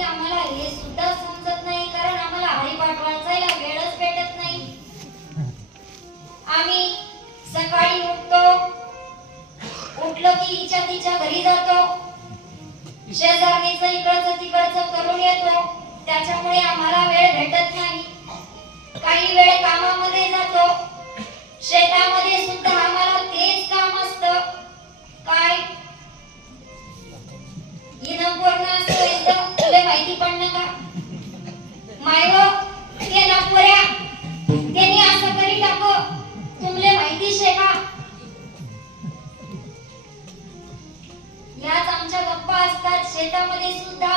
कधी आम्हाला हे सुद्धा समजत नाही कारण आम्हाला हरिपाठ वाचायला वेळच भेटत नाही. आम्ही सकाळी उठतो उठलो की हिच्या तिच्या घरी जातो. शेजारणीचं इकडचं तिकडचं करून येतो. त्याच्यामुळे आम्हाला वेळ भेटत नाही. काही वेळ कामामध्ये जातो. शेतामध्ये सुद्धा आम्हाला तेच काम असत. काय? पूर्ण छाती पण नका. मायव ते नागपुऱ्या त्यांनी असं करी टाक. तुमले माहिती शे का याच आमच्या गप्पा असतात. शेतामध्ये सुद्धा